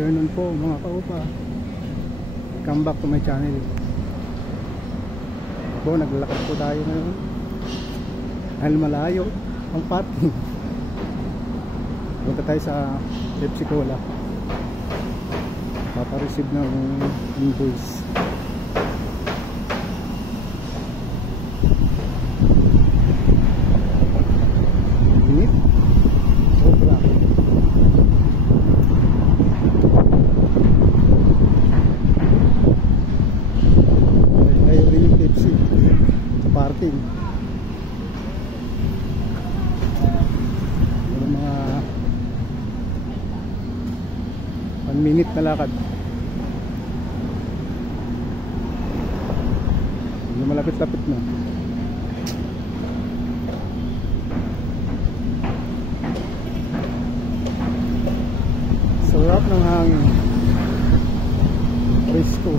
afternoon po mga kaupa. Welcome back to my channel. Po, naglalakad po tayo ngayon dahil malayo ang parking. Punta tayo sa Pepsi Cola, papareceive ng invoice. Init, sobra. Kayo rin yung Pepsi sa parking. Mga 1 minute na lakad. Hindi malapit-lapit na. Sarap ng hangin. Presko.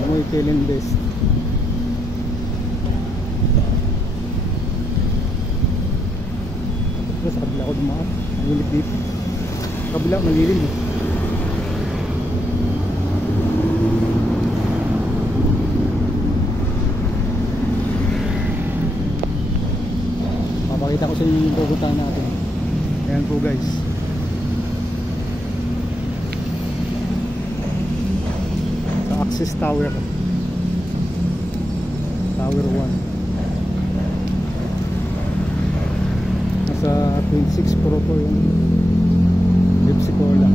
Amoy Kellen Best. Sa kabila ko dumaan, mahilig dito. Sa kabila, malilim eh. Papakita ko sa inyo yung pupuntahan natin. Ayan po guys. Sa Access Tower, Tower 1. Sa 26 Pro po yung Pepsi Cola.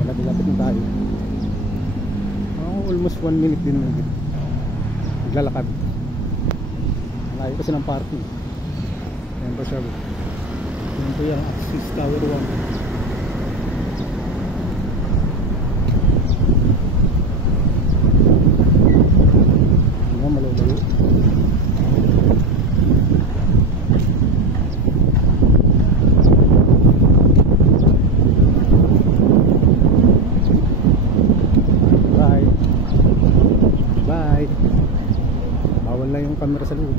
Malapit-lapit na tayo. Almost 1 minute din lang. Naglalakad. Malayo kasi ng parking. Ayan po siya. Ayan po yung Access Tower 1. Bye. Bawal na yung camera sa loob.